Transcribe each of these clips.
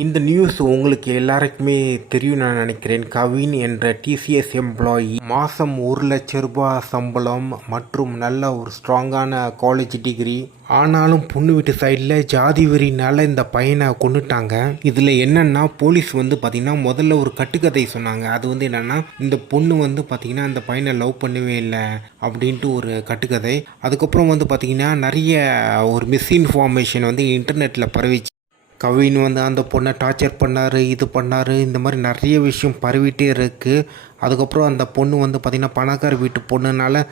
இந்த நியூஸ் உங்களுக்கு எல்லாருக்குமே தெரியும் நான் நினைக்கிறேன். கவின் என்ற டிசிஎஸ் எம்ப்ளாயி மாதம் 1,00,000 ரூபாய் சம்பளம் மற்றும் நல்ல ஒரு ஸ்ட்ராங்கான காலேஜ் டிகிரி. ஆனாலும் பொண்ணு வீட்டு சைடில் ஜாதி வெறினால இந்த பையனை கொண்டுட்டாங்க. இதில் என்னென்னா போலீஸ் பார்த்திங்கன்னா முதல்ல ஒரு கட்டுக்கதை சொன்னாங்க. அது என்னென்னா இந்த பொண்ணு பார்த்திங்கன்னா அந்த பையனை லவ் பண்ணவே இல்லை அப்படின்ட்டு ஒரு கட்டுக்கதை. அதுக்கப்புறம் பார்த்திங்கன்னா நிறைய ஒரு மிஸ்இன்ஃபார்மேஷன் இன்டர்நெட்டில் பரவிச்சு. கவின் அந்த பொண்ணை டார்ச்சர் பண்ணார், இது பண்ணார், இந்த மாதிரி நிறைய விஷயம் பரவிட்டே இருக்குது. அதுக்கப்புறம் அந்த பொண்ணு பார்த்திங்கன்னா பணக்கார வீட்டு பொண்ணுனால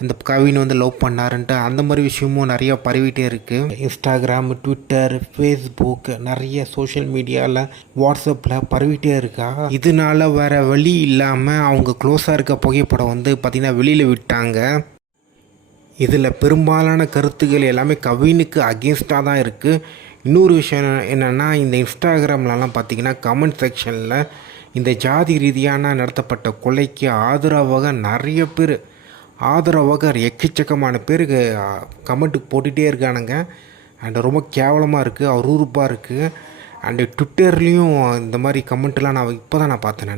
இந்த கவின் லவ் பண்ணாருன்ட்டு அந்த மாதிரி விஷயமும் நிறையா பரவிட்டே இருக்குது. இன்ஸ்டாகிராம், ட்விட்டர், ஃபேஸ்புக், நிறைய சோஷியல் மீடியாவில், வாட்ஸ்அப்பில் பரவிட்டே இருக்கா. இதனால வேறு வழி இல்லாமல் அவங்க க்ளோஸாக இருக்க புகைப்படம் பார்த்திங்கன்னா வெளியில் விட்டாங்க. இதில் பெரும்பாலான கருத்துக்கள் எல்லாமே கவினுக்கு அகேன்ஸ்டாக தான் இருக்குது. இன்னொரு விஷயம் என்னென்னா இந்த இன்ஸ்டாகிராம்லலாம் பார்த்திங்கன்னா கமெண்ட் செக்ஷனில் இந்த ஜாதி ரீதியான நடத்தப்பட்ட கொலைக்கு ஆதரவாக நிறைய பேர் எக்கச்சக்கமான பேருக்கு கமெண்ட்டுக்கு போட்டுகிட்டே இருக்கானுங்க. அண்ட் ரொம்ப கேவலமாக இருக்குது, அருவருப்பாக இருக்குது. அண்டு ட்விட்டர்லேயும் இந்த மாதிரி கமெண்ட்லாம் இப்போ தான் நான் பார்த்தேன்.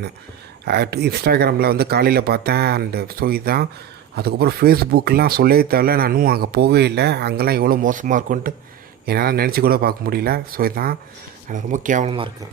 நான் இன்ஸ்டாகிராமில் காலையில் பார்த்தேன். அண்டு ஸோ இதுதான். அதுக்கப்புறம் ஃபேஸ்புக்கெலாம் சொல்லவே தேவையில்ல. நான் இன்னும் அங்கே போகவே இல்லை. அங்கெல்லாம் எவ்வளோ மோசமாக இருக்குன்ட்டு என்னால் நினச்சி கூட பார்க்க முடியல. ஸோ இதுதான் ரொம்ப கேவலமாக இருக்குது.